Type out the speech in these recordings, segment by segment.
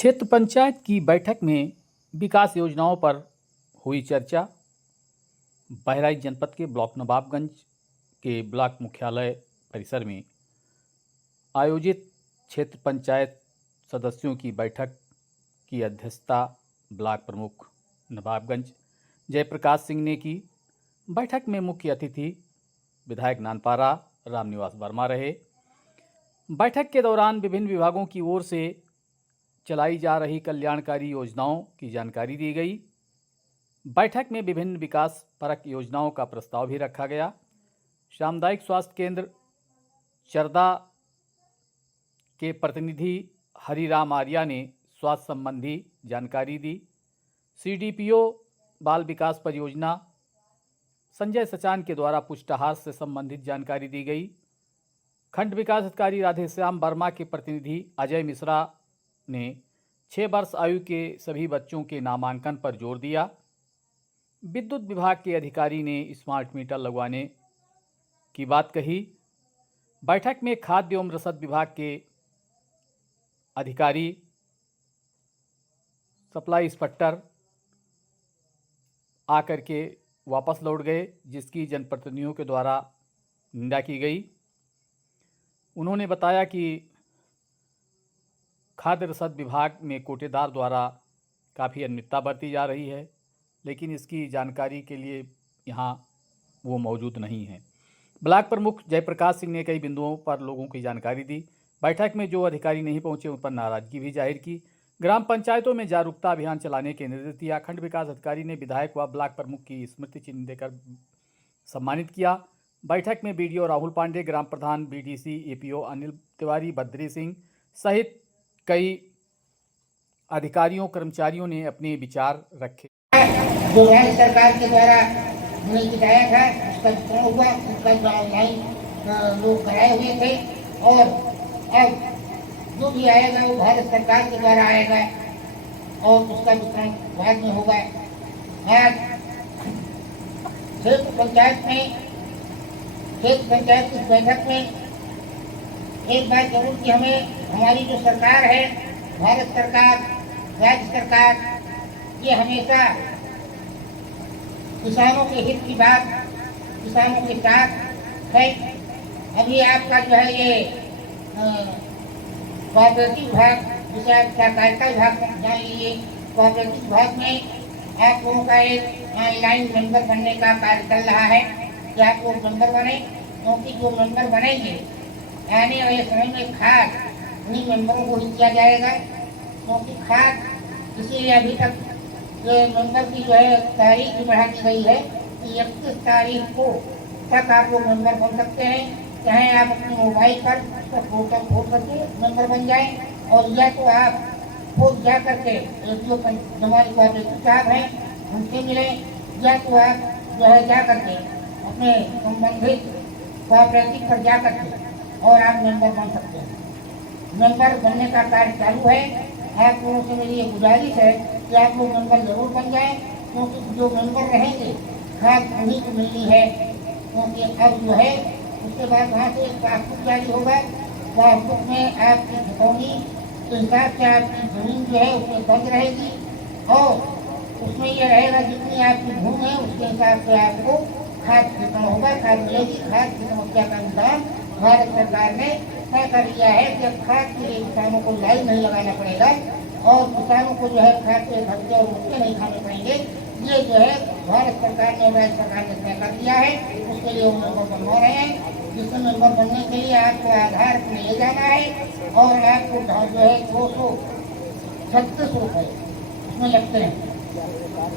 क्षेत्र पंचायत की बैठक में विकास योजनाओं पर हुई चर्चा। बहराइच जनपद के ब्लॉक नवाबगंज के ब्लॉक मुख्यालय परिसर में आयोजित क्षेत्र पंचायत सदस्यों की बैठक की अध्यक्षता ब्लॉक प्रमुख नवाबगंज जयप्रकाश सिंह ने की। बैठक में मुख्य अतिथि विधायक नानपारा रामनिवास वर्मा रहे। बैठक के दौरान विभिन्न विभागों की ओर से चलाई जा रही कल्याणकारी योजनाओं की जानकारी दी गई। बैठक में विभिन्न विकास परक योजनाओं का प्रस्ताव भी रखा गया। सामुदायिक स्वास्थ्य केंद्र चरदा के प्रतिनिधि हरिराम आर्या ने स्वास्थ्य संबंधी जानकारी दी। सीडीपीओ बाल विकास परियोजना संजय सचान के द्वारा पुष्टाहार से संबंधित जानकारी दी गई। खंड विकास अधिकारी राधेश्याम वर्मा के प्रतिनिधि अजय मिश्रा ने 6 वर्ष आयु के सभी बच्चों के नामांकन पर जोर दिया। विद्युत विभाग के अधिकारी ने स्मार्ट मीटर लगवाने की बात कही। बैठक में खाद्य एवं रसद विभाग के अधिकारी सप्लाई इंस्पेक्टर आकर के वापस लौट गए, जिसकी जनप्रतिनिधियों के द्वारा निंदा की गई। उन्होंने बताया कि खाद्य रसद विभाग में कोटेदार द्वारा काफ़ी अनियमितता बरती जा रही है, लेकिन इसकी जानकारी के लिए यहाँ वो मौजूद नहीं है। ब्लॉक प्रमुख जयप्रकाश सिंह ने कई बिंदुओं पर लोगों की जानकारी दी। बैठक में जो अधिकारी नहीं पहुंचे उन पर नाराजगी भी जाहिर की। ग्राम पंचायतों में जागरूकता अभियान चलाने के निर्देश दिया। खंड विकास अधिकारी ने विधायक व ब्लॉक प्रमुख की स्मृति चिन्ह देकर सम्मानित किया। बैठक में बीडीओ राहुल पांडे, ग्राम प्रधान बीडीसी एपीओ अनिल तिवारी, बद्री सिंह सहित कई अधिकारियों कर्मचारियों ने अपने विचार रखे। जो राज्य सरकार के द्वारा हमें दिखाया था उसका वितरण हुआ, उसका जो ऑनलाइन लोग कराए हुए थे, और अब जो भी आएगा वो भारत सरकार के द्वारा आएगा और उसका वितरण बाद में होगा। आज क्षेत्र पंचायत की बैठक में एक बात जरूर कि हमें हमारी जो सरकार है, भारत सरकार, राज्य सरकार, ये हमेशा किसानों के हित की बात, किसानों के साथ है। अभी आपका जो है ये कोऑपरेटिव विभाग, जिसे आप सहकारिता विभाग जान लीजिए, कोऑपरेटिव विभाग में आप लोगों का एक ऑनलाइन मेंबर बनने का कार्य चल रहा है कि आप लोग मेंबर बने, क्योंकि जो मेंबर बनेंगे आने वाले समय में खाद उन्हीं मेंबरों को ही दिया जाएगा, क्योंकि खाद इसीलिए अभी तक ये मेंबर की जो है तारीख भी बढ़ा दी गई है कि 31 तारीख को तक आप लोग मेंबर बन सकते हैं। चाहे आप अपने मोबाइल पर उसका पोर्टल खोल करके मेंबर बन जाएं, और या तो आप खुद जा करके जो हमारे कोऑपरेटिव साहब हैं उनसे मिलें, या तो आप जो है जा करके अपने संबंधित कोऑपरेटिव पर जा करके और आप मेंबर बन सकते हैं। मेंबर बनने का कार्य चालू है। आप लोगों से मेरी ये गुजारिश है कि आप लोग मेंबर जरूर बन जाएं, क्योंकि जो मेंबर रहेंगे खाद उन्हीं को मिलनी है। क्योंकि अब जो है उसके बाद वहाँ से एक पासबुक जारी होगा। पासबुक में आपकी खतौनी के हिसाब से आपकी जमीन जो है उसमें दर्ज रहेगी, और उसमें ये रहेगा जितनी आपकी भूमि है उसके हिसाब से आपको खाद वितरण होगा, खाद मिलेगी। खाद की समस्या का निदान भारत सरकार ने तय कर लिया है कि अब खाद के लिए किसानों को लाइन नहीं लगाना पड़ेगा और किसानों को जो है खाद के धक्के और मुक्के नहीं खाने पड़ेंगे। ये जो है भारत सरकार ने, राज्य सरकार ने तय कर दिया है। उसके लिए वो मेंबर बनवा रहे हैं, जिसमें मेंबर बनने के लिए आपको आधार अपने ले जाना है, और आपको जो है 236 रुपये उसमें लगते हैं,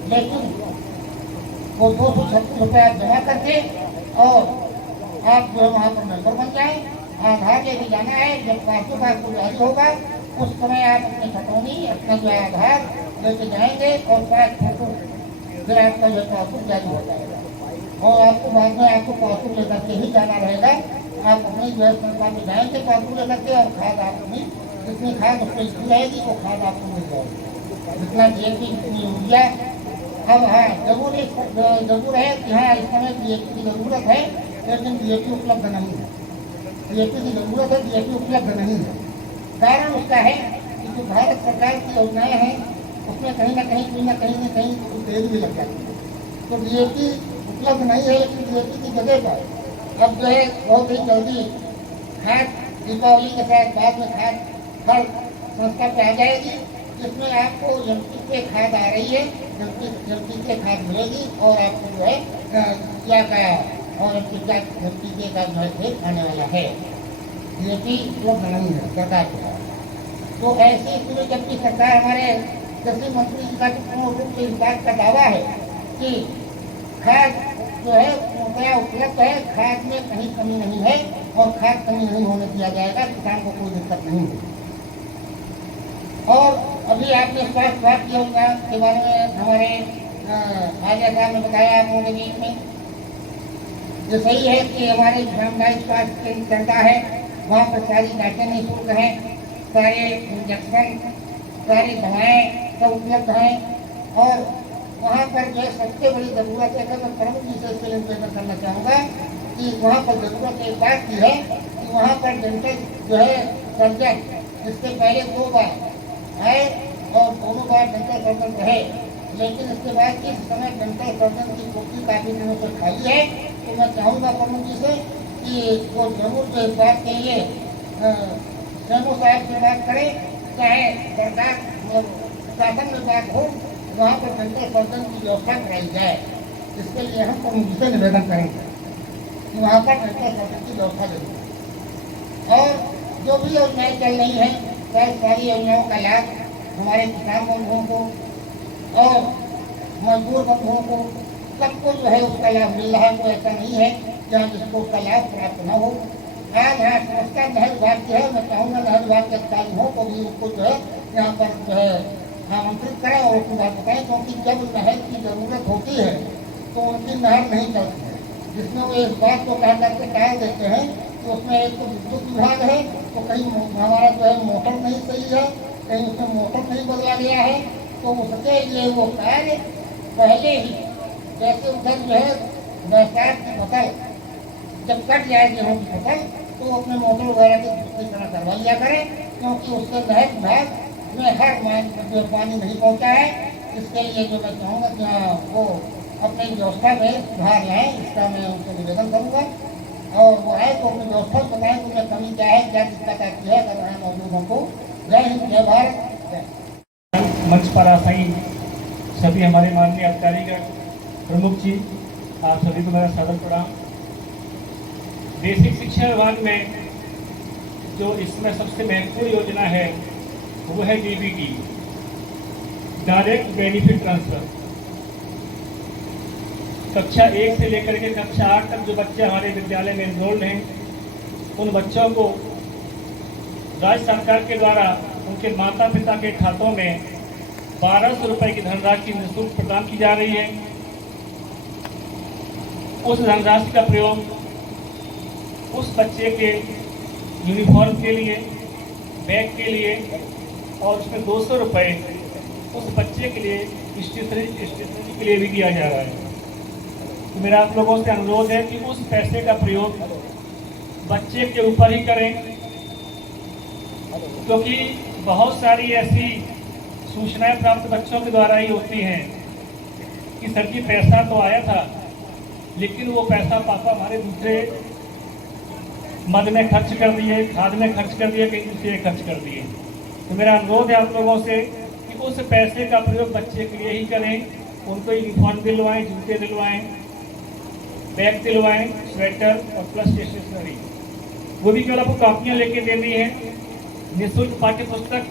लेकिन वो 236 रुपये आप जमा करके और आप जो है वहाँ पर मेंबर बन जाए। आधार लेके जाना है, जब पासबुक आपको जारी होगा उस समय आप अपनी खतौनी, अपना जो आधार लेके जाएंगे और 5 फोटो, फिर आपका जो पासबुक जारी हो जाएगा। और आपको बाद में आपको पासबुक लेकर के ही जाना रहेगा। आप अपनी जो है संस्था में जाएंगे पासबुक लेकर के, और खाद आप अपनी जितनी खाद उसको इसकी रहेगी वो खाद आपको मिल जाएगी, जितना DAP जितनी यूरिया। अब हाँ जरूर है कि हाँ इस समय DAP की जरूरत है, लेकिन DAP उपलब्ध नहीं है। DAP की जरूरत है, DAP उपलब्ध नहीं है। कारण उसका है कि जो भारत सरकार की योजनाएं हैं उसमें कहीं ना कहीं देरी भी लग जाती है। तो डीएपी उपलब्ध नहीं है, लेकिन डीएपी की जगह पर अब जो है बहुत ही जल्दी खाद दीपावली के साथ बाद में खाद फल संस्था पे आ जाएगी, जिसमें आपको एमपी खाद आ रही है, एमपी से खाद मिलेगी और आपको जो है क्या का और एमपी का जो है खेत आने वाला है। डीएपी उपलब्ध नहीं है सरकार के पास। तो ऐसी स्थिति जबकि सरकार हमारे कृषि मंत्री जी का पूर्ण रूप से इस बात का दावा है कि खाद जो है पूर्णतया उपलब्ध है, खाद में कहीं कमी नहीं है और खाद कमी नहीं होने दिया जाएगा, किसान को कोई दिक्कत नहीं होगी। और अभी आपने स्वास्थ्य योजना के बारे में हमारे आर्या साहब ने बताया मोदी जी में, जो सही है कि हमारे सामुदायिक स्वास्थ्य केंद्र चलता है, वहाँ पर सारी जांचें निःशुल्क हैं, सारे इंजेक्शन सारी दवाएं सब उपलब्ध हैं और वहाँ पर जो है सबसे बड़ी ज़रूरत है, मैं प्रमुख जी से इसके लिए निवेदन करना चाहूँगा कि वहाँ पर ज़रूरत एक बात की है कि वहाँ पर डेंटल जो है सर्जन इससे पहले 2 बार आए और दोनों बार डेंटल सर्जन रहे, लेकिन इसके बाद इस समय डेंटल सर्जन की कुर्सी काफ़ी दिनों से खाली है। तो मैं चाहूँगा प्रमुख जी से कि वो जरूर जो इस बात के लिए सीएमओ साहब से बात करें, चाहे सरकार शासन में बात हो, वहाँ पर डेंटल सर्जन की व्यवस्था कराई जाए। इसके लिए हम प्रमुख जी से निवेदन करेंगे कि वहाँ पर डेंटल सर्जन की व्यवस्था जरूर। और जो भी योजनाएं चल रही हैं, सारी योजनाओं का लाभ हमारे किसान बंधुओं को और मजदूर बंधुओं को सबको जो है उसका लाभ मिल रहा है। कोई ऐसा नहीं है जहाँ जिसको उसका लाभ प्राप्त न हो। आज यहाँ समस्या नहर विभाग की है, मैं चाहूँगा नहर विभाग के अधिकारियों को भी उनको जो है यहाँ पर जो है आमंत्रित करें और उसकी बात बताएं, क्योंकि जब नहर की जरूरत होती है तो उनकी नहर नहीं चलती है, जिसमें वो इस बात को कह करके टाल देते हैं कि उसमें एक तो विद्युत विभाग है, तो कहीं हमारा जो है मोटर नहीं सही है, कहीं उसमें मोटर नहीं बदला गया है, तो उसके लिए वो कार्य पहले ही जैसे उधर जो है बरसात की फसल जब कट जाए गेहूँ की फसल तो अपने मोटर वगैरह की दूसरी करवा लिया करें, क्योंकि उसके नहर विभाग में हर जो पानी नहीं पहुँचा है। इसके लिए जो मैं चाहूँगा कि वो अपनी व्यवस्था में सुधार लाएँ, इसका मैं उनसे निवेदन करूँगा और वो आए तो अपनी व्यवस्था बताएं कि उन्हें कमी क्या है, क्या दिक्कत आती है अगर वहाँ मौजूदों को। जय हिंद, जय भारत। मंच पर आसीन सभी हमारे माननीय अधिकारीगण, प्रमुख जी, आप सभी को मेरा सादर प्रणाम। बेसिक शिक्षा विभाग में जो इसमें सबसे महत्वपूर्ण योजना है वो है डीबीटी, डायरेक्ट बेनिफिट ट्रांसफर। कक्षा 1 से लेकर के कक्षा 8 तक जो बच्चे हमारे विद्यालय में एनरोल्ड हैं, उन बच्चों को राज्य सरकार के द्वारा उनके माता पिता के खातों में 1200 रुपये की धनराशि निःशुल्क प्रदान की जा रही है। उस धनराशि का प्रयोग उस बच्चे के यूनिफॉर्म के लिए, बैग के लिए और उसमें 200 रुपये उस बच्चे के लिए स्टेशनरी के लिए भी किया जा रहा है। तो मेरा आप लोगों से अनुरोध है कि उस पैसे का प्रयोग बच्चे के ऊपर ही करें, क्योंकि बहुत सारी ऐसी सूचनाएं प्राप्त बच्चों के द्वारा ही होती हैं कि सर जी पैसा तो आया था, लेकिन वो पैसा पापा हमारे दूसरे मद में खर्च कर दिए, खाद में खर्च कर दिए, कहीं दूसरे खर्च कर दिए। तो मेरा अनुरोध है आप लोगों से कि उस पैसे का प्रयोग बच्चे के लिए ही करें। उनको यूनिफॉर्म दिलवाएं, जूते दिलवाएं, बैग दिलवाएं, स्वेटर और प्लस स्टेशनरी। वो भी केवल आपको कापियाँ लेके देनी है। निःशुल्क पाठ्य पुस्तक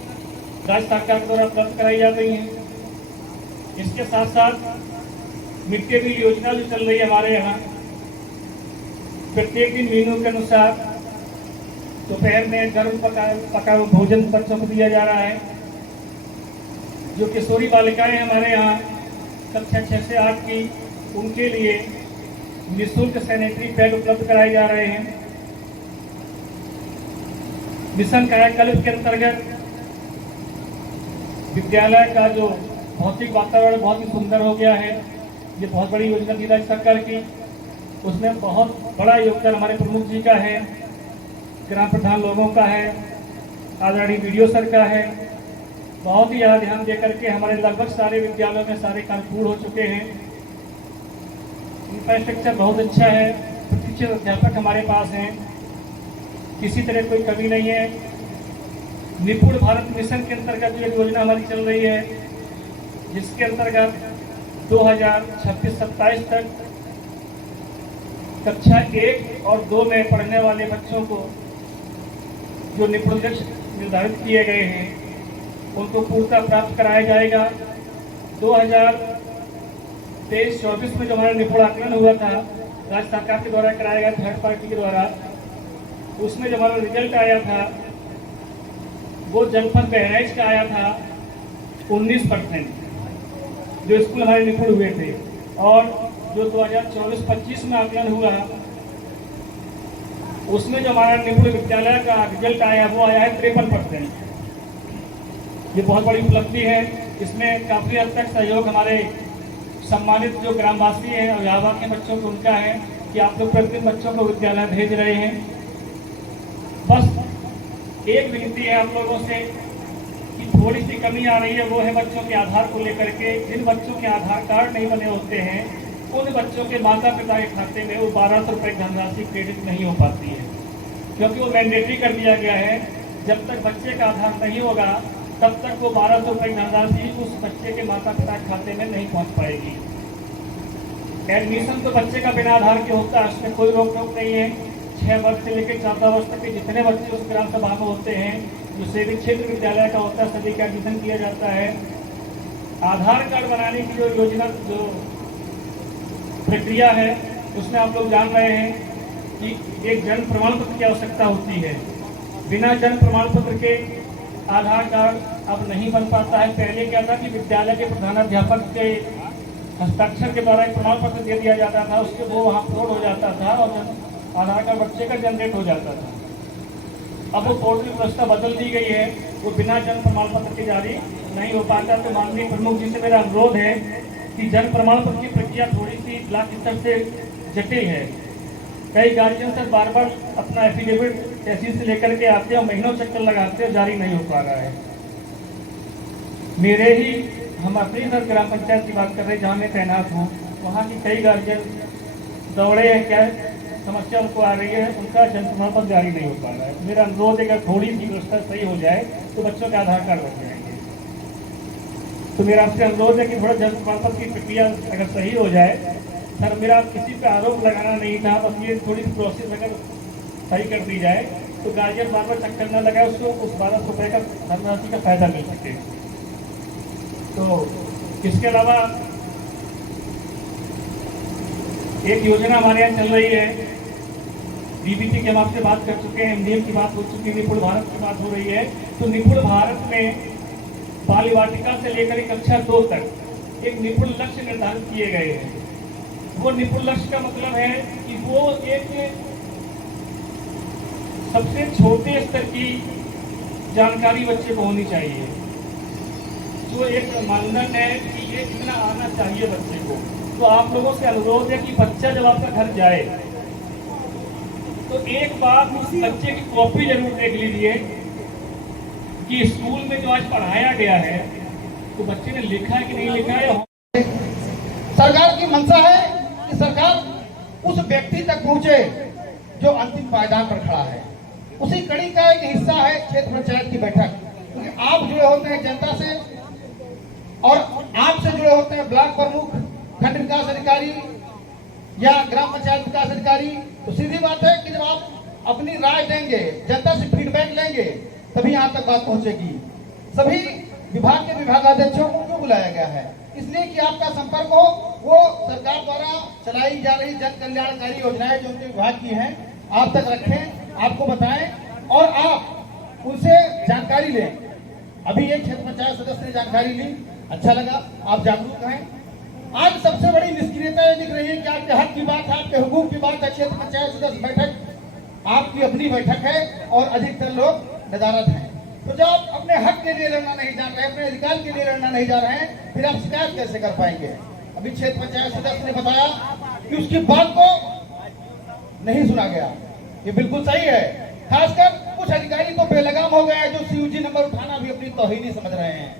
राज्य सरकार के द्वारा उपलब्ध कराई जा रही हैं। इसके साथ साथ मिड डे मील योजना भी चल रही है हमारे यहाँ। प्रत्येक दिन मेनू के अनुसार दोपहर में गर्म पका हुआ भोजन बच्चों को दिया जा रहा है। जो किशोरी बालिकाएं हमारे यहाँ कक्षा 6 से 8 की, उनके लिए निःशुल्क सैनिटरी पैड उपलब्ध कराए जा रहे हैं। मिशन कायाकल्प के अंतर्गत विद्यालय का जो भौतिक वातावरण बहुत ही सुंदर हो गया है। ये बहुत बड़ी योजना थी राज्य सरकार की, उसमें बहुत बड़ा योगदान हमारे प्रमुख जी का है, ग्राम प्रधान लोगों का है, आदरणीय वीडियो सर का है। बहुत ही ज़्यादा ध्यान दे करके हमारे लगभग सारे विद्यालयों में सारे काम पूर्ण हो चुके हैं। इंफ्रास्ट्रक्चर बहुत अच्छा है, प्रशिक्षित अध्यापक हमारे पास हैं, किसी तरह कोई कमी नहीं है। निपुण भारत मिशन के अंतर्गत जो योजना हमारी चल रही है, जिसके अंतर्गत 2026-27 तक कक्षा 1 और 2 में पढ़ने वाले बच्चों को जो निपुण लक्ष्य निर्धारित किए गए हैं उनको पूर्णता प्राप्त कराया जाएगा। 2023-24 में जो हमारा निपुण आकलन हुआ था राज्य सरकार के द्वारा कराया गया, थर्ड पार्टी के द्वारा, उसमें जो हमारा रिजल्ट आया था वो जनपद बहराइच का आया था 19% जो स्कूल हमारे निपुण हुए थे, और जो 2024-25 में आकलन हुआ उसमें जो हमारा निपुण विद्यालय का रिजल्ट आया वो आया है 53%। ये बहुत बड़ी उपलब्धि है। इसमें काफ़ी हद तक सहयोग हमारे सम्मानित जो ग्रामवासी हैं, अभिभावक के बच्चों को उनका है कि आप लोग प्रतिदिन बच्चों को विद्यालय भेज रहे हैं। बस एक विनती है आप लोगों से कि थोड़ी सी कमी आ रही है, वो है बच्चों के आधार को लेकर के। जिन बच्चों के आधार कार्ड नहीं बने होते हैं उन बच्चों के माता पिता के खाते में वो 1200 रुपये धनराशि क्रेडिट नहीं हो पाती है, क्योंकि वो मैंडेटरी कर दिया गया है। जब तक बच्चे का आधार नहीं होगा तब तक वो 1200 रुपये धनराशि उस बच्चे के माता पिता के खाते में नहीं पहुंच पाएगी। एडमिशन तो बच्चे का बिना आधार के होता है, उसमें कोई रोक टोक नहीं है। 6 वर्ष से लेकर 14 वर्ष तक के जितने बच्चे उस ग्राम सभा में होते हैं, जो सेवी क्षेत्र विद्यालय का होता है, सभी का एडमिशन किया जाता है। आधार कार्ड बनाने की जो योजना, जो प्रक्रिया है, उसमें आप लोग जान रहे हैं कि एक जन्म प्रमाण पत्र की आवश्यकता होती है। बिना जन्म प्रमाण पत्र के आधार कार्ड अब नहीं बन पाता है। पहले क्या था कि विद्यालय के प्रधानाध्यापक के हस्ताक्षर के द्वारा एक प्रमाण पत्र दे दिया जाता था, उसके वो वहाँ अपलोड हो जाता था और आधार कार्ड बच्चे का जनरेट हो जाता था। अब वो पोर्टल व्यवस्था बदल दी गई है, वो बिना जन्म प्रमाण पत्र के जारी नहीं हो पाता। तो माननीय प्रमुख जी से मेरा अनुरोध है कि जन्म प्रमाण पत्र की प्रक्रिया थोड़ी सी ब्लॉक स्तर से जटिल है। कई गार्जियन सर बार बार अपना एफिडेविट तहसील से लेकर के आते हैं, महीनों चक्कर लगाते हैं, जारी नहीं हो पा रहा है। मेरे ही हम अपनी सर ग्राम पंचायत की बात कर रहे हैं जहाँ मैं तैनात हूँ, वहाँ की कई गार्जियन दौड़े हैं, क्या समस्या उनको आ रही है, उनका जन्म प्रमाण पत्र जारी नहीं हो पा रहा है। मेरा अनुरोध है अगर थोड़ी सी व्यवस्था सही हो जाए तो बच्चों के आधार कार्ड बन जाएंगे। तो मेरा आपसे अनुरोध है कि थोड़ा जन्म प्रमाण पत्र की प्रक्रिया अगर सही हो जाए। सर मेरा किसी पे आरोप लगाना नहीं था, बस ये थोड़ी सी प्रोसेस अगर सही कर दी जाए तो गार्जियन बार बार चक्कर न लगाए, उसको उस 1200 रुपये का धनराशि का फायदा मिल सके। तो इसके अलावा एक योजना हमारे यहाँ चल रही है, डीबीटी की हम आपसे बात कर चुके हैं, एमडीएम की बात हो चुकी है, निपुण भारत की बात हो रही है। तो निपुण भारत में बाल वाटिका से लेकर कक्षा 2 तक एक निपुण लक्ष्य निर्धारित किए गए हैं। वो निपुण लक्ष्य का मतलब है कि वो एक सबसे छोटे स्तर की जानकारी बच्चे को होनी चाहिए, जो एक मानदंड है कि ये इतना आना चाहिए बच्चे को। तो आप लोगों से अनुरोध है कि बच्चा जब आपका घर जाए तो एक बार उस बच्चे की कॉपी जरूर देख लीजिए कि स्कूल में जो आज पढ़ाया गया है तो बच्चे ने लिखा है कि नहीं लिखा है। सरकार की मंशा है कि सरकार उस व्यक्ति तक पहुंचे जो अंतिम पायदान पर खड़ा है। उसी कड़ी का एक हिस्सा है क्षेत्र पंचायत की बैठक, क्योंकि आप जुड़े होते हैं जनता से और आपसे जुड़े होते हैं ब्लॉक प्रमुख, खंड विकास अधिकारी या ग्राम पंचायत विकास अधिकारी। तो सीधी बात है कि जब आप अपनी राय देंगे, जनता से फीडबैक लेंगे, तभी यहाँ तक बात पहुंचेगी। सभी विभाग के विभागाध्यक्षों को क्यों बुलाया गया है? इसलिए कि आपका संपर्क हो, वो सरकार द्वारा चलाई जा रही जन कल्याणकारी योजनाएं जो उनके विभाग की हैं आप तक रखें, आपको बताएं और आप उनसे जानकारी लें। अभी एक क्षेत्र पंचायत सदस्य ने जानकारी ली, अच्छा लगा, आप जागरूक हैं। आज सबसे बड़ी निष्क्रियता ये दिख रही है कि आपके हक की बात है, आपके हुकूक की बात है। क्षेत्र पंचायत सदस्य बैठक आपकी अपनी बैठक है और अधिकतर लोग नदारद हैं। तो जब आप अपने हक के लिए लड़ना नहीं जान रहे, अपने अधिकार के लिए लड़ना नहीं जा रहे हैं, फिर आप शिकायत कैसे कर पाएंगे? अभी क्षेत्र पंचायत सदस्य ने बताया कि उसकी बात को नहीं सुना गया, ये बिल्कुल सही है। खासकर कुछ अधिकारी तो बेलगाम हो गए हैं जो सीयूजी नंबर उठाना भी अपनी तौहीनी समझ रहे हैं।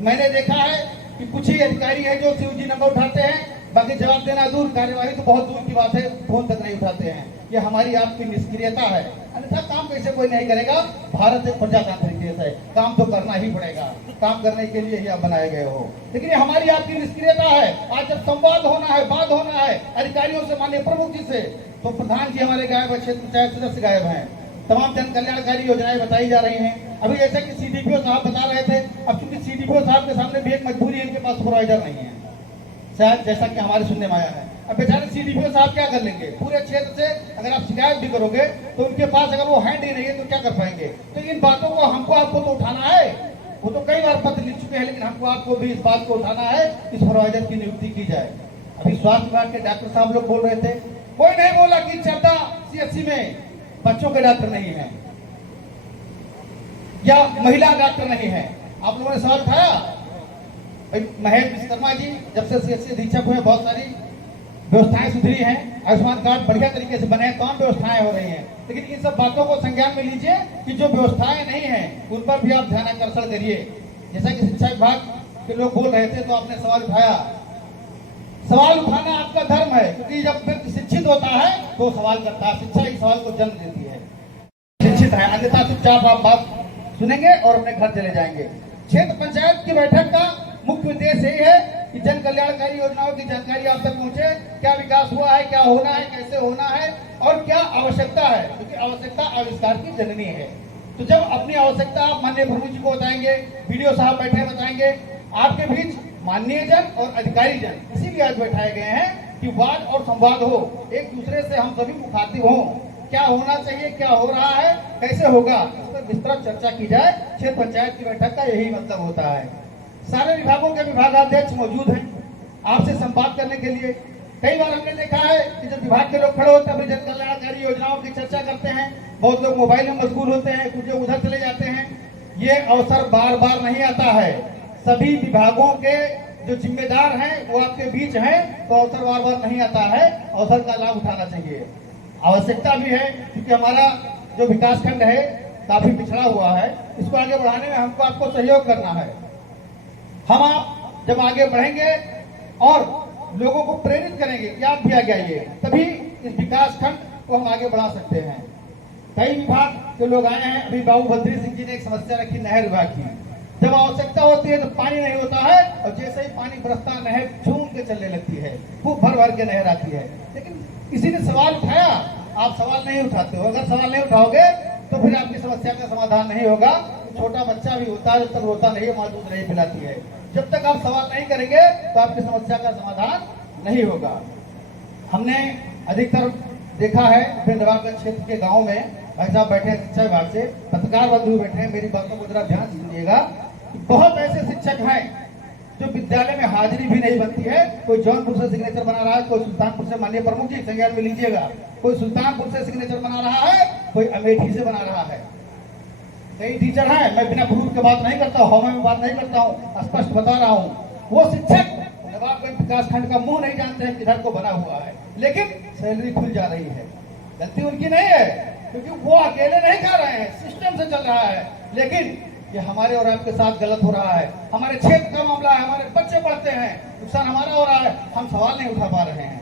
मैंने देखा है कि कुछ ही अधिकारी है जो सीयूजी नंबर उठाते हैं, बाकी जवाब देना दूर, कार्यवाही तो बहुत दूर की बात है, फोन तक नहीं उठाते हैं। ये हमारी आपकी निष्क्रियता है, अन्यथा काम कैसे कोई नहीं करेगा। भारत एक प्रजातांत्रिक देश है, काम तो करना ही पड़ेगा, काम करने के लिए ही आप बनाए गए हो। लेकिन ये हमारी आपकी निष्क्रियता है। आज जब संवाद होना है, बात होना है अधिकारियों से, माननीय प्रमुख जी से, तो प्रधान जी हमारे गायब है, क्षेत्र पंचायत सदस्य गायब हैं, तमाम जन कल्याणकारी योजनाएं बताई जा रही हैं। अभी जैसे कि सीडीपीओ साहब बता रहे थे, अब चूंकि सीडीपीओ साहब के सामने भी एक मजबूरी है, इनके पास सुपरवाइजर नहीं है, शायद जैसा कि हमारे सुनने में आया है। अब बेचारे सीडीपीओ साहब क्या कर लेंगे, पूरे क्षेत्र से अगर आप शिकायत भी करोगे तो उनके पास अगर वो हैंड ही नहीं है तो क्या कर पाएंगे। तो इन बातों को हमको आपको तो उठाना है, वो तो कई बार पत्र लिख चुके हैं, लेकिन हमको आपको भी इस बात को उठाना है कि सुपरवाइजर की नियुक्ति की जाए। अभी स्वास्थ्य विभाग के डॉक्टर साहब लोग बोल रहे थे, कोई नहीं बोला कि चरदा सीएचसी में बच्चों के डॉक्टर नहीं है या महिला डॉक्टर नहीं है। आप लोगों ने सवाल उठाया। महेश विश्वकर्मा जी जब से सीएचसी अधीक्षक हुए, बहुत सारी व्यवस्थाएं सुधरी हैं, आयुष्मान कार्ड बढ़िया तरीके से बने हैं, तमाम व्यवस्थाएं हो रही हैं। लेकिन इन सब बातों को संज्ञान में लीजिए कि जो व्यवस्थाएं नहीं हैं उन पर भी आप ध्यान आकर्षण करिए। जैसा कि शिक्षा विभाग के लोग बोल रहे थे तो आपने सवाल उठाया। सवाल उठाना आपका धर्म है, क्योंकि जब व्यक्ति शिक्षित होता है तो सवाल करता है, शिक्षा इस सवाल को जन्म देती है। शिक्षित है, अन्यथा चुपचाप आप बात सुनेंगे और अपने घर चले जाएंगे। क्षेत्र पंचायत की बैठक का मुख्य उद्देश्य यही है कि जन कल्याणकारी योजनाओं की जानकारी आप तक पहुंचे, क्या विकास हुआ है, क्या होना है, कैसे होना है और क्या आवश्यकता है, क्योंकि आवश्यकता आविष्कार की जननी है। तो जब अपनी आवश्यकता आप माननीय प्रभु जी को बताएंगे, वीडियो साहब बैठे बताएंगे, आपके बीच माननीय जन और अधिकारी जन इसीलिए आज बैठाए गए हैं कि वाद और संवाद हो, एक दूसरे से हम सभी मुखातिब हों, क्या होना चाहिए, क्या हो रहा है, कैसे होगा, इस पर विस्तृत चर्चा की जाए। क्षेत्र पंचायत की बैठक का यही मतलब होता है। सारे विभागों के विभागाध्यक्ष मौजूद हैं आपसे संवाद करने के लिए। कई बार हमने देखा है कि जब विभाग के लोग खड़े होते हैं, जन कल्याणकारी योजनाओं की चर्चा करते हैं, बहुत लोग मोबाइल में मशगूल होते हैं, कुछ लोग उधर चले जाते हैं। ये अवसर बार बार नहीं आता है। सभी विभागों के जो जिम्मेदार हैं वो आपके बीच हैं, तो अवसर बार बार नहीं आता है, अवसर का लाभ उठाना चाहिए। आवश्यकता भी है, क्योंकि हमारा जो विकास खंड है काफी पिछड़ा हुआ है, इसको आगे बढ़ाने में हमको आपको सहयोग करना है। हम आप जब आगे बढ़ेंगे और लोगों को प्रेरित करेंगे कि आप भी आगे आइए, तभी इस विकास खंड को हम आगे बढ़ा सकते हैं। कई विभाग के लोग आए हैं। अभी बाबू भद्री सिंह जी ने एक समस्या रखी नहर विभाग की। जब आवश्यकता होती है तो पानी नहीं होता है, और जैसे ही पानी बरसता नहर झूम के चलने लगती है, खूब भर भर के नहर आती है। लेकिन किसी ने सवाल उठाया, आप सवाल नहीं उठाते हो। अगर सवाल नहीं उठाओगे तो फिर आपकी समस्या का समाधान नहीं होगा। छोटा बच्चा भी होता है, जब तक रोता नहीं है, माँ दूध नहीं पिलाती है। जब तक आप सवाल नहीं करेंगे तो आपकी समस्या का समाधान नहीं होगा। हमने अधिकतर देखा है अपने नवाबगंज क्षेत्र के गाँव में, भाई साहब बैठे हैं शिक्षा विभाग से, पत्रकार बंधु बैठे हैं, मेरी बातों को जरा ध्यान से सुनिएगा। बहुत ऐसे शिक्षक हैं जो विद्यालय में हाजिरी भी नहीं बनती है। कोई जौनपुर से सिग्नेचर बना रहा है, कोई सुल्तानपुर से, माननीय प्रमुख जी संज्ञान में लीजिएगा, कोई सुल्तानपुर से सिग्नेचर बना रहा है, कोई अमेठी से बना रहा है। कई टीचर हैं, मैं बिना प्रूफ के बात नहीं करता हूँ, मैं बात नहीं करता हूँ, स्पष्ट बता रहा हूँ। वो शिक्षक नवाबगंज विकास खंड का मुंह नहीं जानते हैं किधर को बना हुआ है, लेकिन सैलरी खुल जा रही है। गलती उनकी नहीं है, क्योंकि वो अकेले नहीं खा रहे हैं, सिस्टम से चल रहा है। लेकिन ये हमारे और आपके साथ गलत हो रहा है। हमारे क्षेत्र का मामला है, हमारे बच्चे पढ़ते हैं, नुकसान हमारा हो रहा है, हम सवाल नहीं उठा पा रहे हैं।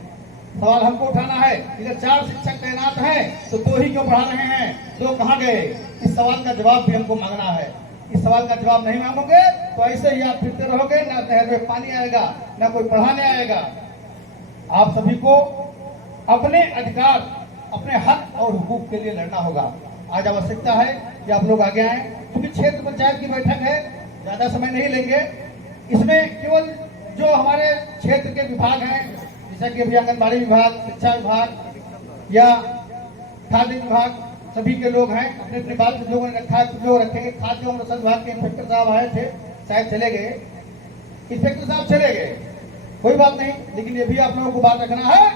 सवाल हमको उठाना है। अगर 4 शिक्षक तैनात हैं तो 2 ही क्यों पढ़ा रहे हैं, 2 कहाँ गए? इस सवाल का जवाब भी हमको मांगना है। इस सवाल का जवाब नहीं मांगोगे तो ऐसे ही आप फिरते रहोगे, ना नहर में पानी आएगा, ना कोई पढ़ाने आएगा। आप सभी को अपने अधिकार, अपने हक और हुकूक के लिए लड़ना होगा। आज आवश्यकता है कि आप लोग आगे आए, क्योंकि क्षेत्र पंचायत की बैठक है, ज्यादा समय नहीं लेंगे। इसमें केवल जो हमारे क्षेत्र के विभाग हैं, जैसा कि अभी आंगनबाड़ी विभाग, शिक्षा विभाग या खाद्य विभाग, सभी के लोग हैं। अपने अपने बात कुछ लोगों ने रखा है, कुछ लोग रखेंगे। खाद्य एवं रसद विभाग के इंस्पेक्टर साहब आए थे, शायद चले गए, इंस्पेक्टर साहब चले गए, कोई बात नहीं। लेकिन ये भी आप लोगों को बात रखना है,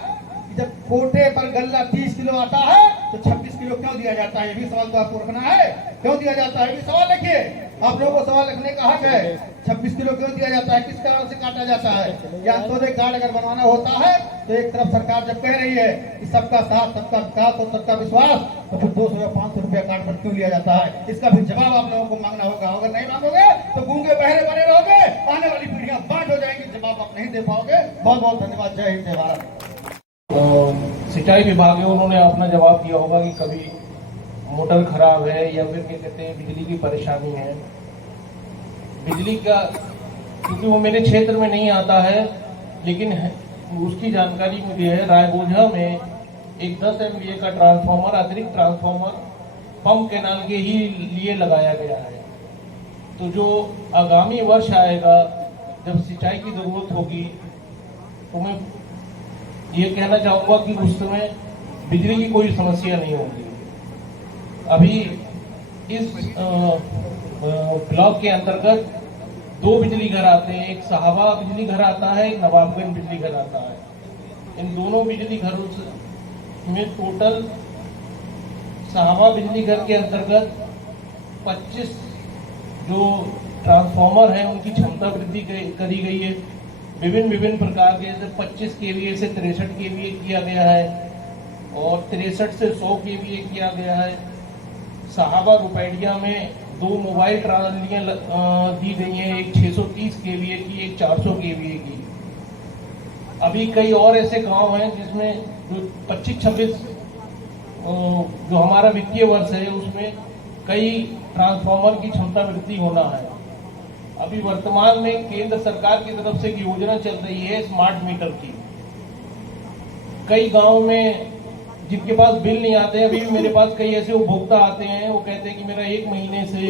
जब कोटे पर गल्ला 30 किलो आता है तो 26 किलो क्यों दिया जाता है? ये भी सवाल तो आपको रखना है। क्यों दिया जाता है? ये भी सवाल रखिए। आप लोगों को सवाल रखने का हक है। 26 किलो क्यों दिया जाता है? किस कारण से काटा जाता है? या अंत्योदय कार्ड अगर बनवाना होता है तो एक तरफ सरकार जब कह रही है कि सबका साथ, सबका विकास और सबका विश्वास, तो फिर 200 या 500 रुपया कार्ड पर क्यों लिया जाता है? इसका भी जवाब आप लोगों को मांगना होगा। अगर नहीं मांगोगे तो गूंगे बहरे बने रहोगे, आने वाली पीढ़ियां बांट हो जाएंगी, जवाब आप नहीं दे पाओगे। बहुत बहुत धन्यवाद। जय हिंद, जय भारत। सिंचाई विभाग है, उन्होंने अपना जवाब दिया होगा कि कभी मोटर खराब है या फिर क्या कहते हैं बिजली की परेशानी है। बिजली का क्योंकि वो मेरे क्षेत्र में नहीं आता है, लेकिन उसकी जानकारी मुझे है। रायबोझा में एक 10 MVA का ट्रांसफार्मर, अतिरिक्त ट्रांसफार्मर पंप कैनाल के ही लिए लगाया गया है। तो जो आगामी वर्ष आएगा जब सिंचाई की जरूरत होगी तो मैं ये कहना चाहूंगा कि उस समय बिजली की कोई समस्या नहीं होगी। अभी इस ब्लॉक के अंतर्गत 2 बिजली घर आते हैं, एक साहबा बिजली घर आता है, एक नवाबगंज बिजली घर आता है। इन दोनों बिजली घरों में टोटल साहबा बिजली घर के अंतर्गत 25 जो ट्रांसफार्मर हैं उनकी क्षमता वृद्धि करी गई है। विभिन्न प्रकार के, जैसे 25 kVA से 63 kVA किया गया है और 63 से 100 kVA किया गया है। साहबा रुपैडिया में 2 मोबाइल ट्रालियां दी गई हैं, एक 630 kVA की, एक 400 kVA की। अभी कई और ऐसे गांव हैं जिसमें जो 25-26 जो हमारा वित्तीय वर्ष है उसमें कई ट्रांसफार्मर की क्षमता वृद्धि होना है। अभी वर्तमान में केंद्र सरकार की तरफ से एक योजना चल रही है स्मार्ट मीटर की। कई गांव में जिनके पास बिल नहीं आते हैं, अभी भी मेरे पास कई ऐसे उपभोक्ता आते हैं, वो कहते हैं कि मेरा 1 महीने से,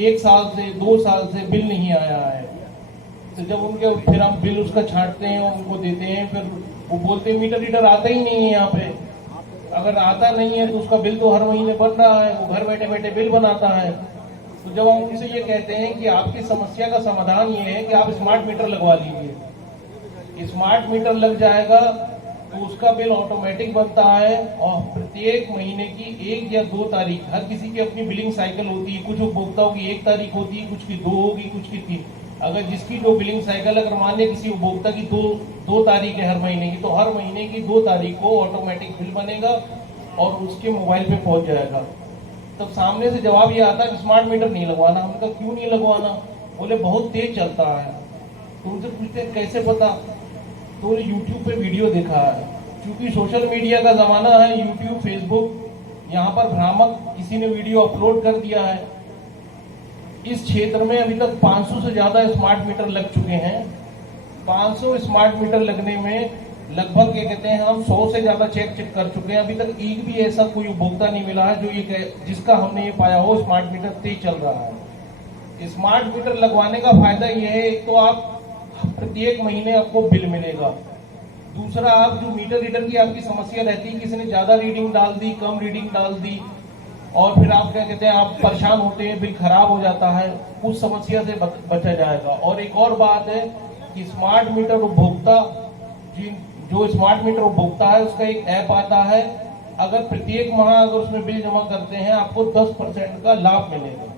1 साल से, 2 साल से बिल नहीं आया है। तो जब उनके फिर हम बिल उसका छांटते हैं, उनको देते हैं, फिर वो बोलते हैं मीटर रीडर आता ही नहीं है यहाँ पे। अगर आता नहीं है तो उसका बिल तो हर महीने बन रहा है, वो घर बैठे बैठे बिल बनाता है। तो जब हम उनसे ये कहते हैं कि आपकी समस्या का समाधान ये है कि आप स्मार्ट मीटर लगवा लीजिए, स्मार्ट मीटर लग जाएगा तो उसका बिल ऑटोमेटिक बनता है और प्रत्येक महीने की 1 या 2 तारीख, हर किसी की अपनी बिलिंग साइकिल होती है। कुछ उपभोक्ताओं की 1 तारीख होती है, कुछ की 2 होगी, कुछ की 3। अगर जिसकी जो बिलिंग साइकिल, अगर मान लिया किसी उपभोक्ता की 2 तारीख है हर महीने की, तो हर महीने की 2 तारीख को ऑटोमेटिक बिल बनेगा और उसके मोबाइल पे पहुंच जाएगा। तब सामने से जवाब ये आता है कि स्मार्ट मीटर नहीं लगवाना। हमने कहा क्यों नहीं लगवाना? बोले बहुत तेज चलता है। तो उनसे पूछते कैसे पता? तो यूट्यूब पे वीडियो देखा है। क्योंकि सोशल मीडिया का जमाना है, यूट्यूब, फेसबुक, यहाँ पर भ्रामक किसी ने वीडियो अपलोड कर दिया है। इस क्षेत्र में अभी तक 500 से ज्यादा स्मार्ट मीटर लग चुके हैं। 500 स्मार्ट मीटर लगने में लगभग क्या कहते हैं हम 100 से ज्यादा चेक कर चुके हैं। अभी तक एक भी ऐसा कोई उपभोक्ता नहीं मिला है जो ये जिसका हमने ये पाया हो स्मार्ट मीटर तेज चल रहा है। स्मार्ट मीटर लगवाने का फायदा ये है, एक तो आप प्रत्येक महीने आपको बिल मिलेगा। दूसरा, आप जो मीटर रीडर की आपकी समस्या रहती है, किसी ने ज्यादा रीडिंग डाल दी, कम रीडिंग डाल दी और फिर आप क्या कहते हैं आप परेशान होते हैं, बिल खराब हो जाता है, उस समस्या से बचा जाएगा। और एक और बात है कि स्मार्ट मीटर उपभोक्ता जो स्मार्ट मीटर उपभोक्ता है उसका एक ऐप आता है। अगर प्रत्येक माह अगर उसमें बिल जमा करते हैं आपको 10% का लाभ मिलेगा।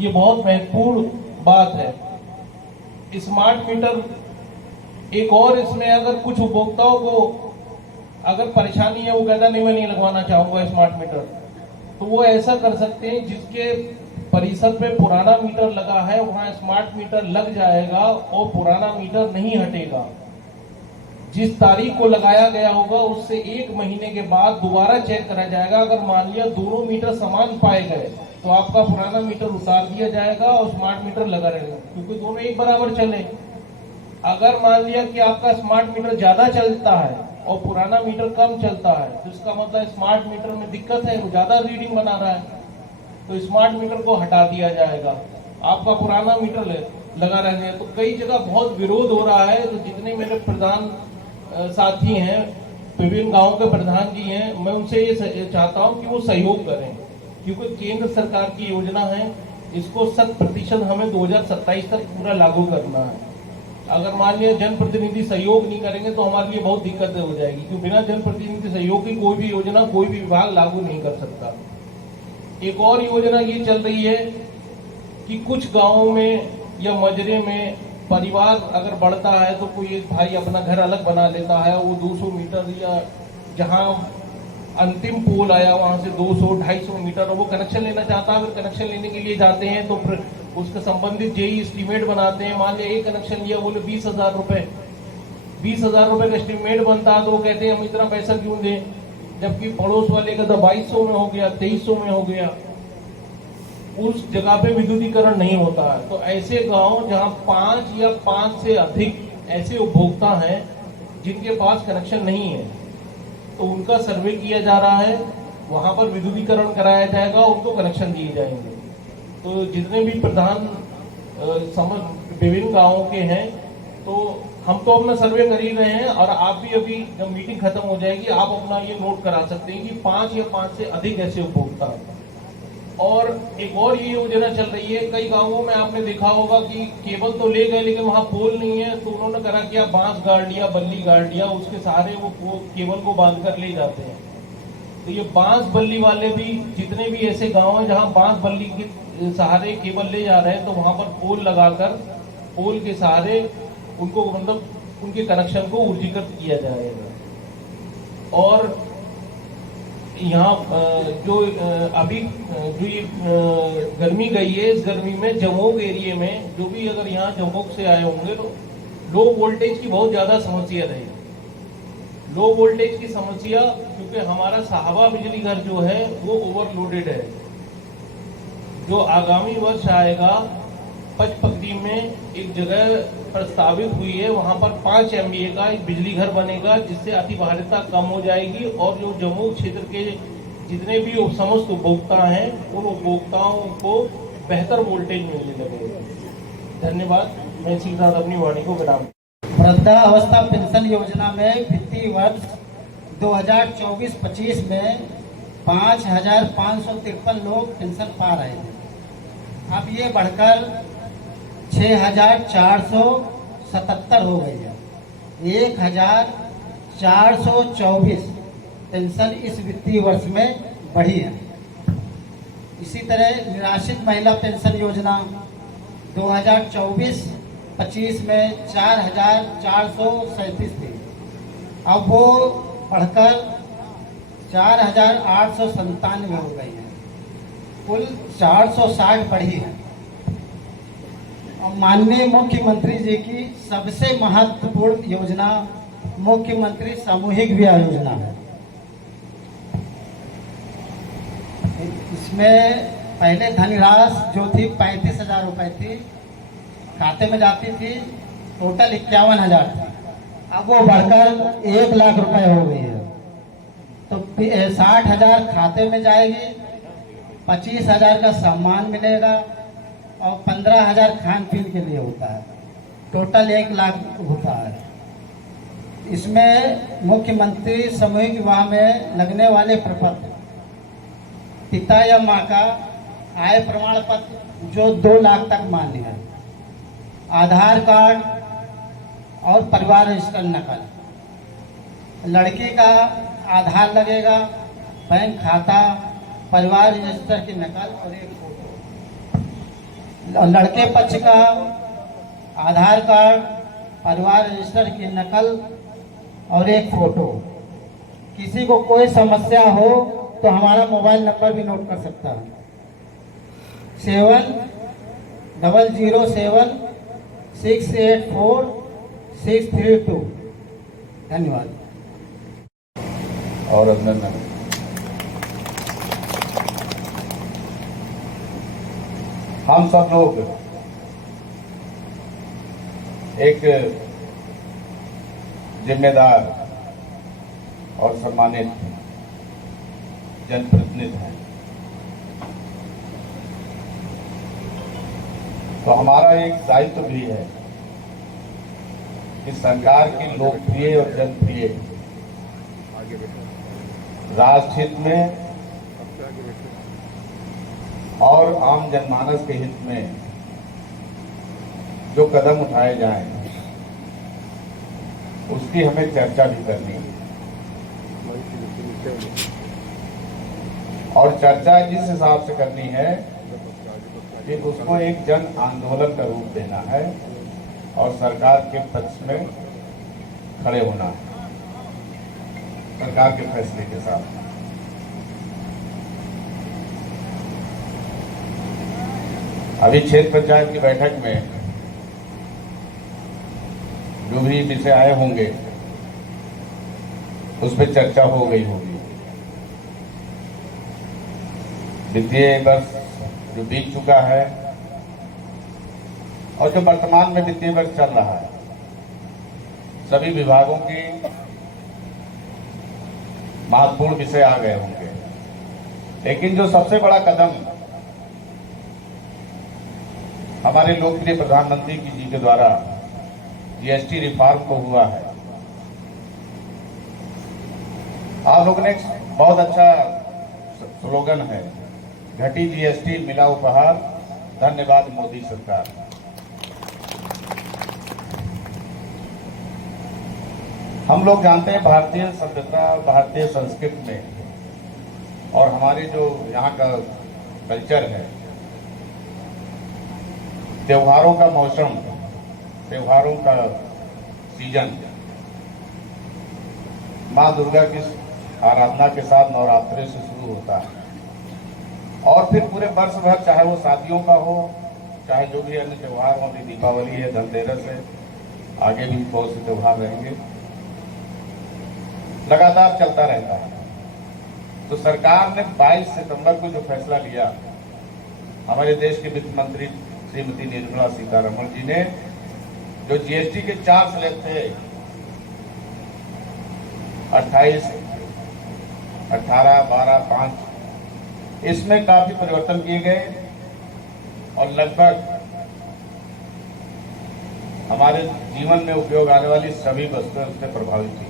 ये बहुत महत्वपूर्ण बात है। स्मार्ट मीटर एक और इसमें अगर कुछ उपभोक्ताओं को अगर परेशानी है, वो कहता नहीं मैं नहीं लगवाना चाहूंगा स्मार्ट मीटर, तो वो ऐसा कर सकते हैं जिसके परिसर पे पुराना मीटर लगा है वहां स्मार्ट मीटर लग जाएगा और पुराना मीटर नहीं हटेगा। जिस तारीख को लगाया गया होगा उससे 1 महीने के बाद दोबारा चेक करा जाएगा। अगर मान लिया दोनों मीटर समान पाए गए तो आपका पुराना मीटर उतार दिया जाएगा और स्मार्ट मीटर लगा रहेगा, क्योंकि दोनों एक बराबर चले। अगर मान लिया कि आपका स्मार्ट मीटर ज्यादा चलता है और पुराना मीटर कम चलता है तो इसका मतलब स्मार्ट मीटर में दिक्कत है, वो ज्यादा रीडिंग बना रहा है, तो स्मार्ट मीटर को हटा दिया जाएगा, आपका पुराना मीटर लगा रहेगा। तो कई जगह बहुत विरोध हो रहा है। तो जितने मेरे प्रधान साथी हैं, विभिन्न गांवों के प्रधान जी हैं, मैं उनसे ये चाहता हूं कि वो सहयोग करें, क्योंकि केंद्र सरकार की योजना है, इसको 100% हमें 2027 तक पूरा लागू करना है। अगर मान लिया जनप्रतिनिधि सहयोग नहीं करेंगे तो हमारे लिए बहुत दिक्कतें हो जाएगी, क्योंकि बिना जनप्रतिनिधि सहयोग की कोई भी योजना कोई भी विभाग लागू नहीं कर सकता। एक और योजना ये चल रही है कि कुछ गांवों में या मजरे में परिवार अगर बढ़ता है तो कोई एक भाई अपना घर अलग बना लेता है, वो 200 मीटर या जहां अंतिम पोल आया वहां से 200-250 मीटर और वो कनेक्शन लेना चाहता है। अगर कनेक्शन लेने के लिए जाते हैं तो फिर उसका संबंधित जेई एस्टीमेट बनाते हैं। मान लिया एक कनेक्शन लिया, बोले 20,000 रुपए, 20,000 रुपए का एस्टीमेट बनता है तो वो कहते हैं हम इतना पैसा क्यों दें, जबकि पड़ोस वाले का तो 2200 में हो गया, 2300 में हो गया। उस जगह पे विद्युतीकरण नहीं होता है। तो ऐसे गांव जहां 5 या 5 से अधिक ऐसे उपभोक्ता हैं जिनके पास कनेक्शन नहीं है, तो उनका सर्वे किया जा रहा है, वहां पर विद्युतीकरण कराया जाएगा, उनको कनेक्शन दिए जाएंगे। तो जितने भी प्रधान विभिन्न गांवों के हैं, तो हम तो अपना सर्वे कर ही रहे हैं और आप भी अभी जब मीटिंग खत्म हो जाएगी आप अपना ये नोट करा सकते हैं कि 5 या 5 से अधिक ऐसे उपभोक्ता। और एक और ये योजना चल रही है, कई गांवों में आपने देखा होगा कि केबल तो ले गए लेकिन वहां पोल नहीं है, तो उन्होंने करा किया बांस गाड़ लिया, बल्ली गाड़ लिया, उसके सहारे वो केबल को बांध कर ले जाते हैं। तो ये बांस बल्ली वाले भी, जितने भी ऐसे गांव हैं जहां बांस बल्ली के सहारे केबल ले जा रहे हैं, तो वहां पर पोल लगाकर पोल के सहारे उनको मतलब उनके कनेक्शन को ऊर्जीकृत किया जाएगा। और यहाँ जो अभी जो ये गर्मी गई है, इस गर्मी में जमोग एरिया में जो भी अगर यहाँ जमोग से आए होंगे तो लो वोल्टेज की बहुत ज्यादा समस्या रही। लो वोल्टेज की समस्या क्योंकि हमारा साहबा बिजली घर जो है वो ओवरलोडेड है। जो आगामी वर्ष आएगा पचपकड़ी में एक जगह प्रस्तावित हुई है, वहां पर 5 MVA का एक बिजली घर बनेगा, जिससे अतिभारिता कम हो जाएगी और जो जम्मू क्षेत्र के जितने भी समस्त उपभोक्ता हैं उन उपभोक्ताओं को बेहतर वोल्टेज मिलने लगेगा। धन्यवाद। मैं इसी के साथ अपनी वाणी को विराम। वृद्धावस्था पेंशन योजना में वित्तीय वर्ष 2024-25 में 5,553 लोग पेंशन पा रहे हैं। अब ये बढ़कर 6,477 हो गई है। 1,424 पेंशन इस वित्तीय वर्ष में बढ़ी है। इसी तरह निराश्रित महिला पेंशन योजना 2024-25 में 4,437 थी, अब वो बढ़कर 4,897 हो गई है। कुल 460 बढ़ी है। और माननीय मुख्यमंत्री जी की सबसे महत्वपूर्ण योजना मुख्यमंत्री सामूहिक ब्याह योजना है। इसमें पहले धनराशि जो थी 35,000 रुपए थी, खाते में जाती थी, टोटल 51,000 थी, अब वो बढ़कर 1 लाख रुपए हो गई है। तो 60,000 खाते में जाएगी, 25,000 का सम्मान मिलेगा और 15,000 खान पीन के लिए होता है, टोटल 1 लाख होता है। इसमें मुख्यमंत्री सामूहिक विवाह में लगने वाले प्रपत्र, पिता या माँ का आय प्रमाण पत्र जो 2 लाख तक मान्य है, आधार कार्ड और परिवार रजिस्टर नकल, लड़की का आधार लगेगा, बैंक खाता, परिवार रजिस्टर की नकल और एक फोटो, लड़के पक्ष का आधार कार्ड, परिवार रजिस्टर की नकल और एक फोटो। किसी को कोई समस्या हो तो हमारा मोबाइल नंबर भी नोट कर सकता है, 7007-684-632। धन्यवाद और अभिनंदन। हम सब लोग एक जिम्मेदार और सम्मानित जनप्रतिनिधि हैं, तो हमारा एक दायित्व भी है कि सरकार की लोकप्रिय और जनप्रिय राष्ट्रहित में और आम जनमानस के हित में जो कदम उठाए जाएं उसकी हमें चर्चा भी करनी है। और चर्चा इस हिसाब से करनी है कि उसको एक जन आंदोलन का रूप देना है और सरकार के पक्ष में खड़े होना है, सरकार के फैसले के साथ। अभी क्षेत्र पंचायत की बैठक में जो भी विषय आए होंगे उस पर चर्चा हो गई होगी। वित्तीय वर्ष जो बीत चुका है और जो वर्तमान में वित्तीय वर्ष चल रहा है, सभी विभागों की महत्वपूर्ण विषय आ गए होंगे। लेकिन जो सबसे बड़ा कदम हमारे लोकप्रिय प्रधानमंत्री जी के द्वारा जीएसटी रिफॉर्म को हुआ है, आप लोगों ने बहुत अच्छा स्लोगन है, घटी जीएसटी मिला उपहार, धन्यवाद मोदी सरकार। हम लोग जानते हैं भारतीय सभ्यता, भारतीय संस्कृति में और हमारे जो यहाँ का कल्चर है, त्योहारों का मौसम, त्योहारों का सीजन मां दुर्गा की आराधना के साथ नवरात्रि से शुरू होता है और फिर पूरे वर्ष भर, चाहे वो शादियों का हो, चाहे जो भी अन्य त्योहार हो, अभी दीपावली है, धनतेरस है, आगे भी बहुत से त्योहार रहेंगे, लगातार चलता रहता है। तो सरकार ने 22 सितंबर को जो फैसला लिया, हमारे देश के वित्त मंत्री श्रीमती निर्मला सीतारमण जी ने, जो जीएसटी के 4 स्लैब थे, 28, 18, 12, 5, इसमें काफी परिवर्तन किए गए और लगभग हमारे जीवन में उपयोग आने वाली सभी वस्तुएं उससे प्रभावित हुई।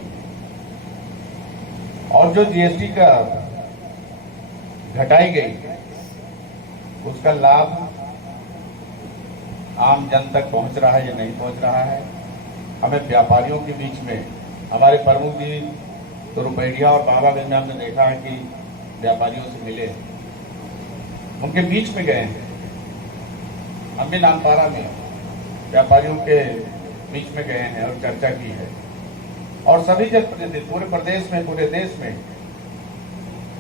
और जो जीएसटी का घटाई गई, उसका लाभ आम जन तक पहुंच रहा है या नहीं पहुंच रहा है। हमें व्यापारियों के बीच में, हमारे प्रमुख जी तो रुपैया और बाबागंज में हमने देखा है कि व्यापारियों से मिले, उनके बीच में गए हैं। हम भी नामपारा में व्यापारियों के बीच में गए हैं और चर्चा की है। और सभी जनप्रतिनिधि पूरे प्रदेश में, पूरे देश में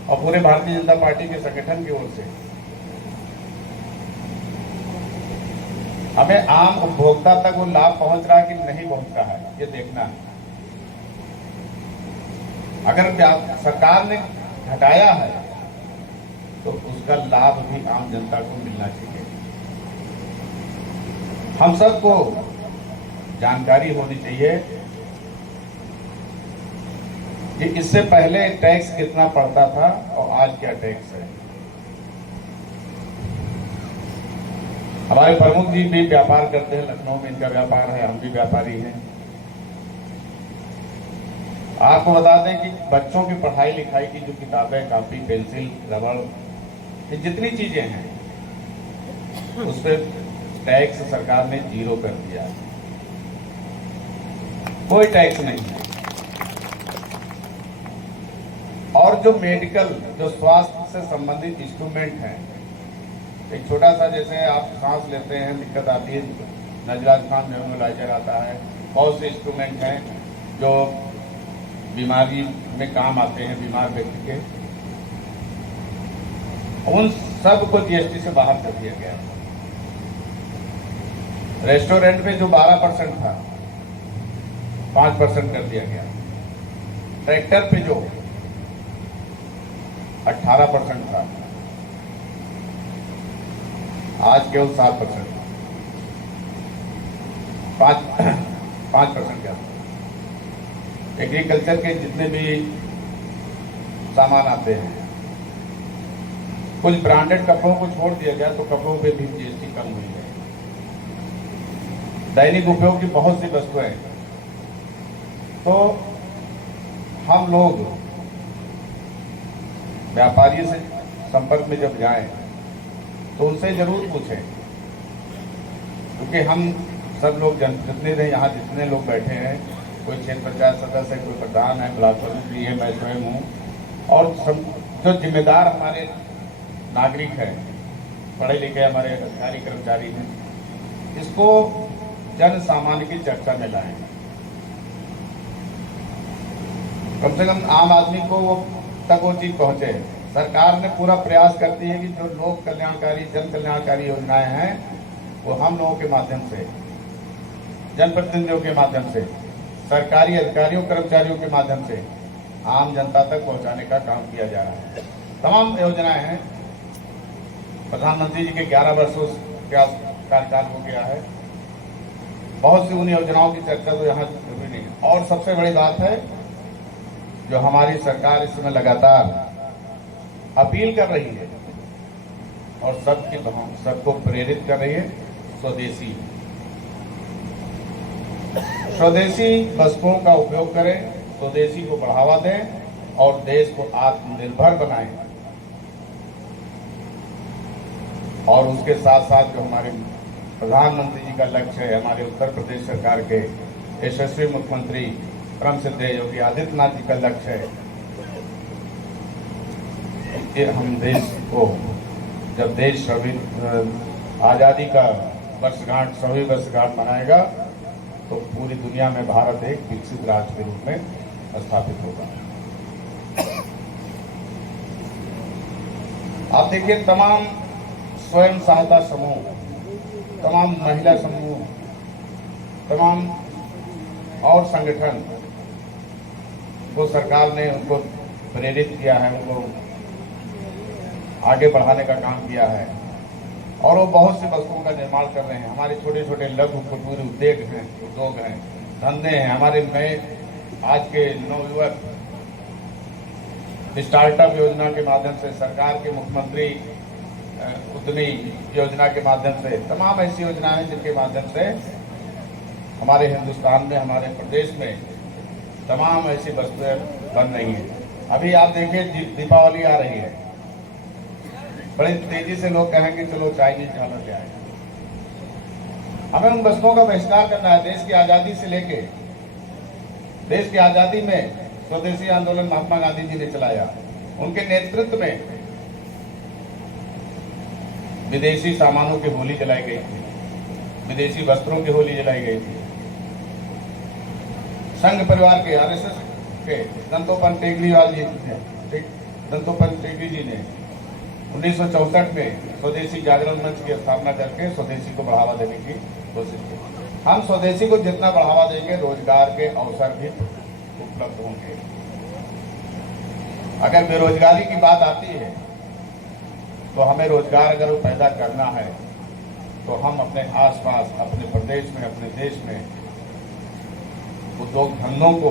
और पूरे भारतीय जनता पार्टी के संगठन की ओर से हमें आम उपभोक्ता तक वो लाभ पहुंच रहा है कि नहीं पहुंच रहा है, ये देखना है। अगर सरकार ने घटाया है तो उसका लाभ भी आम जनता को मिलना चाहिए। हम सबको जानकारी होनी चाहिए कि इससे पहले टैक्स कितना पड़ता था और आज क्या टैक्स है। हमारे प्रमुख जी भी व्यापार करते हैं, लखनऊ में इनका व्यापार है, हम भी व्यापारी हैं। आपको बता दें कि बच्चों की पढ़ाई लिखाई की जो किताबें, कापी, पेंसिल, रबड़, ये जितनी चीजें हैं उस पर टैक्स सरकार ने 0 कर दिया, कोई टैक्स नहीं है। और जो मेडिकल, जो स्वास्थ्य से संबंधित इंस्ट्रूमेंट हैं, एक छोटा सा, जैसे आप सांस लेते हैं, दिक्कत आती है, नजला खान नेबुलाइजर आता है, बहुत से इंस्ट्रूमेंट हैं जो बीमारी में काम आते हैं बीमार व्यक्ति के, उन सब को जीएसटी से बाहर कर दिया गया। रेस्टोरेंट में जो 12% था, 5% कर दिया गया। ट्रैक्टर पे जो 18% था, आज केवल 7%, 5% क्या। एग्रीकल्चर के जितने भी सामान आते हैं, कुछ ब्रांडेड कपड़ों को छोड़ दिया गया तो कपड़ों पे भी जीएसटी कम हुई है। दैनिक उपयोग की बहुत सी वस्तुएं, तो हम लोग व्यापारी से संपर्क में जब जाएं तो उनसे जरूर पूछें, क्योंकि हम सब लोग जनप्रतिनिधि हैं, यहाँ जितने लोग बैठे हैं कोई क्षेत्र पंचायत सदस्य है, कोई प्रधान है, ब्लॉक प्रमुख भी है, मैं स्वयं हूँ, और जो जिम्मेदार हमारे नागरिक हैं, पढ़े लिखे हमारे अधिकारी कर्मचारी हैं, इसको जन सामान्य की चर्चा में लाएं। कम से कम आम आदमी को तक वो चीज पहुंचे। सरकार ने पूरा प्रयास करती है कि जो लोक कल्याणकारी, जन कल्याणकारी योजनाएं हैं वो हम लोगों के माध्यम से, जनप्रतिनिधियों के माध्यम से, सरकारी अधिकारियों कर्मचारियों के माध्यम से आम जनता तक पहुंचाने का काम किया जा रहा है। तमाम योजनाएं हैं। प्रधानमंत्री जी के 11 वर्षों का कार्यकाल हो गया है। बहुत सी उन योजनाओं की चर्चा तो यहाँ जरूरी नहीं है। और सबसे बड़ी बात है जो हमारी सरकार इस समय लगातार अपील कर रही है और सबको प्रेरित कर रही है, स्वदेशी वस्तुओं का उपयोग करें, स्वदेशी को बढ़ावा दें और देश को आत्मनिर्भर बनाएं। और उसके साथ साथ जो हमारे प्रधानमंत्री जी का लक्ष्य है, हमारे उत्तर प्रदेश सरकार के यशस्वी मुख्यमंत्री परम श्रद्धेय योगी आदित्यनाथ जी का लक्ष्य है कि हम देश को, जब देश आजादी का वर्षगांठ 100वीं वर्षगांठ मनाएगा तो पूरी दुनिया में भारत एक विकसित राष्ट्र के रूप में स्थापित होगा। आप देखिए, तमाम स्वयं सहायता समूह, तमाम महिला समूह, तमाम और संगठन को सरकार ने उनको प्रेरित किया है, उनको आगे बढ़ाने का काम किया है और वो बहुत सी वस्तुओं का निर्माण कर रहे हैं। हमारे छोटे छोटे लघु कुटीर उद्योग हैं, धंधे हैं। हमारे नए आज के नवयुवक स्टार्टअप योजना के माध्यम से, सरकार के मुख्यमंत्री उद्यमी योजना के माध्यम से, तमाम ऐसी योजनाएं हैं जिनके माध्यम से हमारे हिंदुस्तान में, हमारे प्रदेश में तमाम ऐसी वस्तुएं बन रही हैं। अभी आप देखिए, दीपावली आ रही है, बड़ी तेजी से लोग कहेंगे चलो चाइनीज झालर ले आए। हमें उन वस्तुओं का बहिष्कार करना है। देश की आजादी से लेके, देश की आजादी में स्वदेशी आंदोलन महात्मा गांधी जी ने चलाया। उनके नेतृत्व में विदेशी सामानों की होली जलाई गई थी, विदेशी वस्त्रों की होली जलाई गई थी। संघ परिवार के, आरएसएस के दंतोपंत टेकरीवाल जी थे, दंतोपंत टेकरी जी ने 1964 में स्वदेशी जागरण मंच की स्थापना करके स्वदेशी को बढ़ावा देने की कोशिश की। हम स्वदेशी को जितना बढ़ावा देंगे, रोजगार के अवसर भी उपलब्ध होंगे। अगर बेरोजगारी की बात आती है तो हमें रोजगार अगर पैदा करना है तो हम अपने आसपास, अपने प्रदेश में, अपने देश में उद्योग धंधों को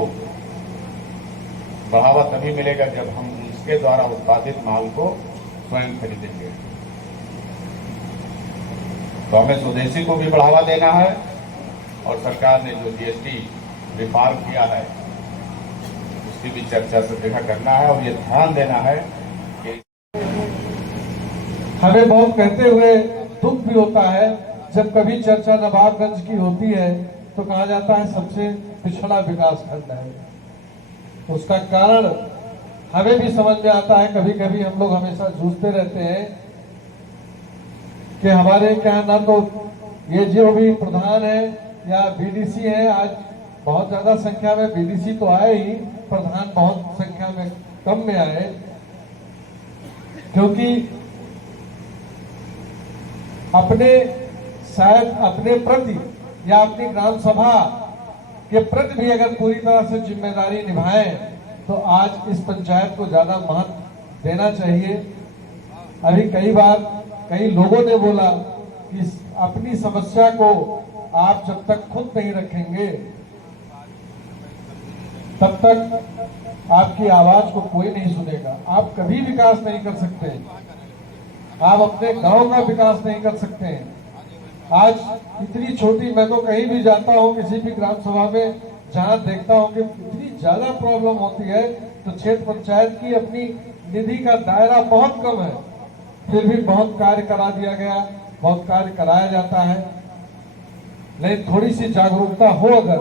बढ़ावा तभी मिलेगा जब हम उसके द्वारा उत्पादित माल को स्वयं खरीदेंगे। तो हमें स्वदेशी को भी बढ़ावा देना है और सरकार ने जो जीएसटी रिफॉर्म किया है उसकी भी चर्चा सब जगह करना है और ये ध्यान देना है कि हमें बहुत कहते हुए दुख भी होता है जब कभी चर्चा नवाबगंज की होती है तो कहा जाता है सबसे पिछड़ा विकास खंड है। उसका कारण हमें भी समझ में आता है। कभी कभी हम लोग हमेशा जूझते रहते हैं कि हमारे क्या ना तो ये जो भी प्रधान है या बीडीसी है, आज बहुत ज्यादा संख्या में बीडीसी तो आए ही, प्रधान बहुत संख्या में कम में आए, क्योंकि अपने शायद अपने प्रति या अपनी ग्राम सभा के प्रति भी अगर पूरी तरह से जिम्मेदारी निभाएं तो आज इस पंचायत को ज्यादा महत्व देना चाहिए। अभी कई बार कई लोगों ने बोला कि अपनी समस्या को आप जब तक खुद नहीं रखेंगे तब तक आपकी आवाज को कोई नहीं सुनेगा। आप कभी विकास नहीं कर सकते, आप अपने गांव का विकास नहीं कर सकते। आज इतनी छोटी, मैं तो कहीं भी जाता हूं किसी भी ग्राम सभा में, जहां देखता हूं कि इतनी ज्यादा प्रॉब्लम होती है तो क्षेत्र पंचायत की अपनी निधि का दायरा बहुत कम है, फिर भी बहुत कार्य करा दिया गया, बहुत कार्य कराया जाता है। लेकिन थोड़ी सी जागरूकता हो अगर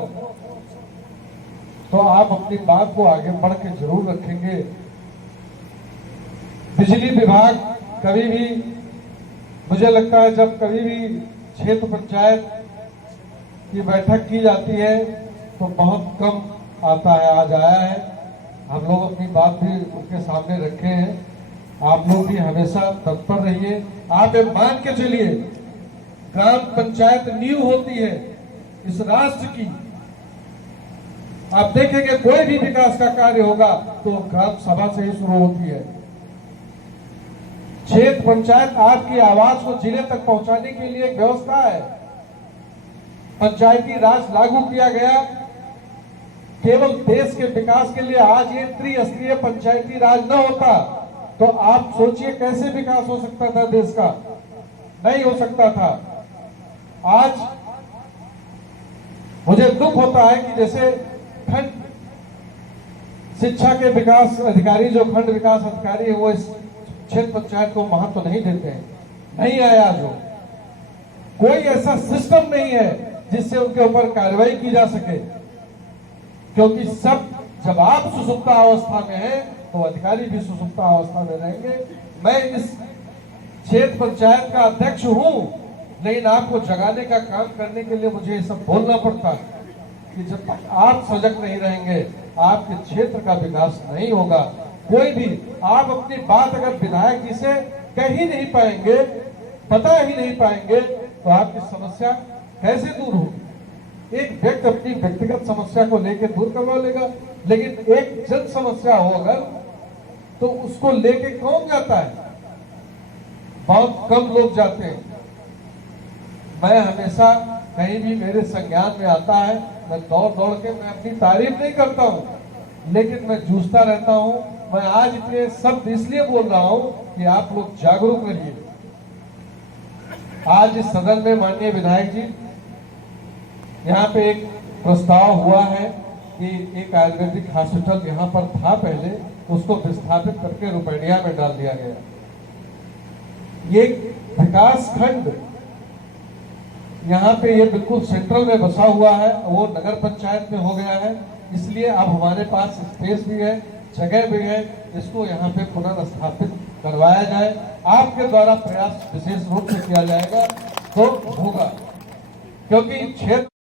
तो आप अपनी बात को आगे बढ़ के जरूर रखेंगे। बिजली विभाग कभी भी, मुझे लगता है जब कभी भी क्षेत्र पंचायत की बैठक की जाती है तो बहुत कम आता है, आज आया है। हम लोग अपनी बात भी उनके सामने रखे हैं। आप लोग भी हमेशा तत्पर रहिए। आप ये मान के चलिए, ग्राम पंचायत नींव होती है इस राष्ट्र की। आप देखेंगे कोई भी विकास का कार्य होगा तो ग्राम सभा से ही शुरू होती है। क्षेत्र पंचायत आपकी आवाज को जिले तक पहुंचाने के लिए एक व्यवस्था है। पंचायती राज लागू किया गया केवल देश के विकास के लिए। आज ये त्रिस्तरीय पंचायती राज न होता तो आप सोचिए कैसे विकास हो सकता था देश का, नहीं हो सकता था। आज मुझे दुख होता है कि जैसे खंड शिक्षा के विकास अधिकारी, जो खंड विकास अधिकारी है, वो इस क्षेत्र पंचायत को महत्व नहीं देते हैं। नहीं आया जो कोई ऐसा सिस्टम नहीं है जिससे उनके ऊपर कार्रवाई की जा सके, क्योंकि सब जब आप सुसुप्ता अवस्था में हैं तो अधिकारी भी सुसुप्ता अवस्था में रहेंगे। मैं इस क्षेत्र पंचायत का अध्यक्ष हूं, लेकिन आपको जगाने का काम करने के लिए मुझे ये सब बोलना पड़ता है कि जब तक आप सजग नहीं रहेंगे आपके क्षेत्र का विकास नहीं होगा। कोई भी आप अपनी बात अगर विधायक जी से कह ही नहीं पाएंगे, बता ही नहीं पाएंगे, तो आपकी समस्या कैसे दूर होगी। एक व्यक्ति अपनी व्यक्तिगत समस्या को लेकर दूर करवा लेगा, लेकिन एक जन समस्या हो अगर तो उसको लेके कौन जाता है? बहुत कम लोग जाते हैं। मैं हमेशा कहीं भी मेरे संज्ञान में आता है, मैं दौड़ दौड़ के, मैं अपनी तारीफ नहीं करता हूं, लेकिन मैं जूझता रहता हूं। मैं आज इतने शब्द इसलिए बोल रहा हूं कि आप लोग जागरूक रहिए। आज इस सदन में माननीय विधायक जी, यहाँ पे एक प्रस्ताव हुआ है कि एक आयुर्वेदिक हॉस्पिटल यहाँ पर था पहले, उसको विस्थापित करके रुपैडिया में डाल दिया गया। ये विकास खंड यहाँ पे ये बिल्कुल सेंट्रल में बसा हुआ है, वो नगर पंचायत में हो गया है, इसलिए अब हमारे पास स्पेस भी है, जगह भी है, इसको यहाँ पे पुनर्स्थापित करवाया जाए। आपके द्वारा प्रयास विशेष रूप से किया जाएगा तो होगा, क्योंकि क्षेत्र